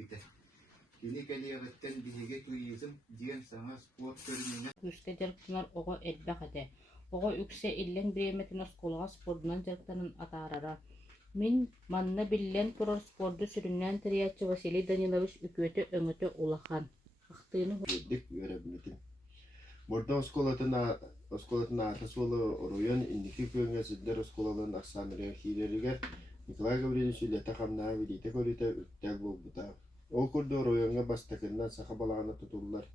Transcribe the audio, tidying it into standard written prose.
бите. Кини калиягыттан биһиге туйизм диэн саңа спорт көрүнүнэ. Үске жарктанар ого элбэх эте. Ого үксе иллен биреметин осколга спордунан жарктанын атаарара. Мин манна биллен турар спорду сүрүннән триячы Василий Данилович үкөтө өңөтө улахан. Ахтыны Дик өрөбүнүтүн. Бордоҥ осколатын атасолы район индики көңө сиддер осколалын аксамыры хилеригер Николай Гаврилович үлете камнаа бидите көрүтө үттәк болбута. Ол курду районга бастакындан саха балагына тутуллар.